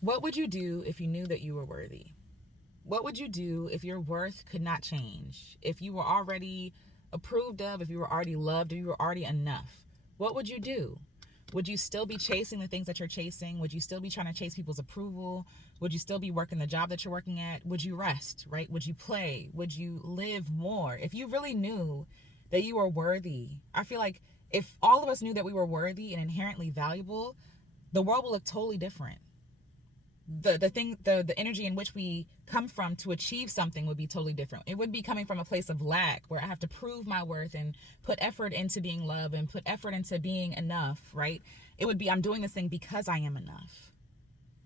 What would you do if you knew that you were worthy? What would you do if your worth could not change? If you were already approved of, if you were already loved, if you were already enough? What would you do? Would you still be chasing the things that you're chasing? Would you still be trying to chase people's approval? Would you still be working the job that you're working at? Would you rest, right? Would you play? Would you live more? If you really knew that you were worthy, I feel like if all of us knew that we were worthy and inherently valuable, the world would look totally different. The energy in which we come from to achieve something would be totally different. It would be coming from a place of lack where I have to prove my worth and put effort into being loved and put effort into being enough, right? It would be, I'm doing this thing because I am enough.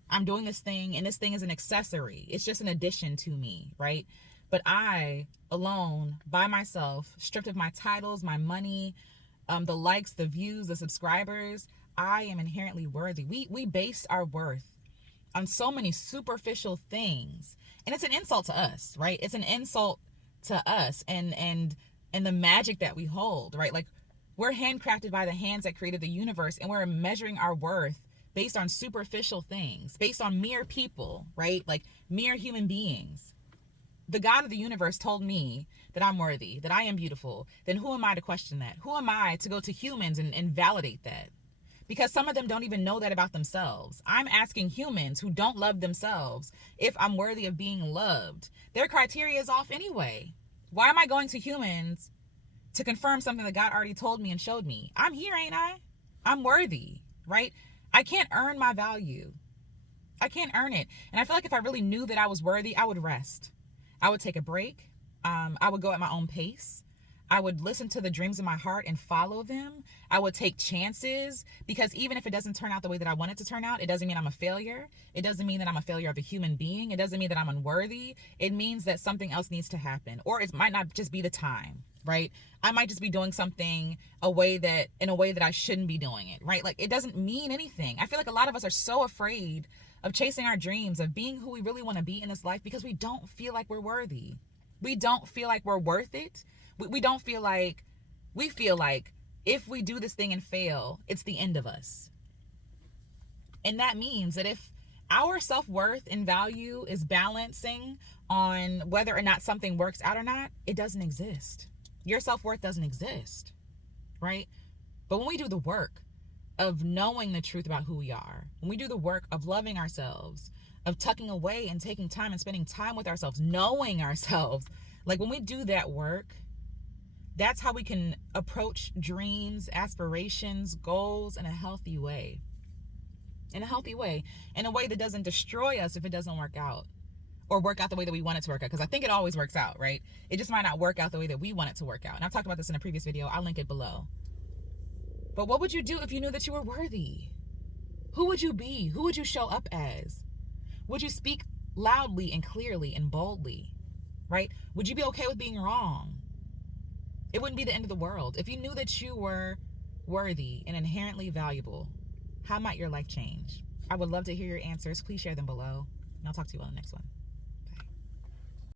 I'm doing this thing, and this thing is an accessory. It's just an addition to me, right? But I, alone, by myself, stripped of my titles, my money, the likes, the views, the subscribers, I am inherently worthy. We base our worth on so many superficial things, and it's an insult to us, right? It's an insult to us and the magic that we hold, right? Like, we're handcrafted by the hands that created the universe, and we're measuring our worth based on superficial things, based on mere people, right? Like mere human beings. The God of the universe told me that I'm worthy, that I am beautiful. Then who am I to question that? Who am I to go to humans and validate that? Because some of them don't even know that about themselves. I'm asking humans who don't love themselves if I'm worthy of being loved. Their criteria is off anyway. Why am I going to humans to confirm something that God already told me and showed me? I'm here, ain't I? I'm worthy, right? I can't earn my value. I can't earn it. And I feel like if I really knew that I was worthy, I would rest. I would take a break. I would go at my own pace. I would listen to the dreams of my heart and follow them. I would take chances, because even if it doesn't turn out the way that I want it to turn out, it doesn't mean I'm a failure. It doesn't mean that I'm a failure of a human being. It doesn't mean that I'm unworthy. It means that something else needs to happen, or it might not just be the time, right? I might just be doing something in a way that I shouldn't be doing it, right? Like, it doesn't mean anything. I feel like a lot of us are so afraid of chasing our dreams, of being who we really want to be in this life, because we don't feel like we're worthy. We don't feel like we're worth it. We don't feel like, we feel like if we do this thing and fail, it's the end of us. And that means that if our self-worth and value is balancing on whether or not something works out or not, it doesn't exist. Your self-worth doesn't exist, right? But when we do the work of knowing the truth about who we are, when we do the work of loving ourselves, of tucking away and taking time and spending time with ourselves, knowing ourselves, like when we do that work, that's how we can approach dreams, aspirations, goals in a healthy way. In a healthy way. In a way that doesn't destroy us if it doesn't work out. Or work out the way that we want it to work out. Because I think it always works out, right? It just might not work out the way that we want it to work out. And I've talked about this in a previous video. I'll link it below. But what would you do if you knew that you were worthy? Who would you be? Who would you show up as? Would you speak loudly and clearly and boldly? Right? Would you be okay with being wrong? It wouldn't be the end of the world. If you knew that you were worthy and inherently valuable, how might your life change? I would love to hear your answers. Please share them below, and I'll talk to you on the next one.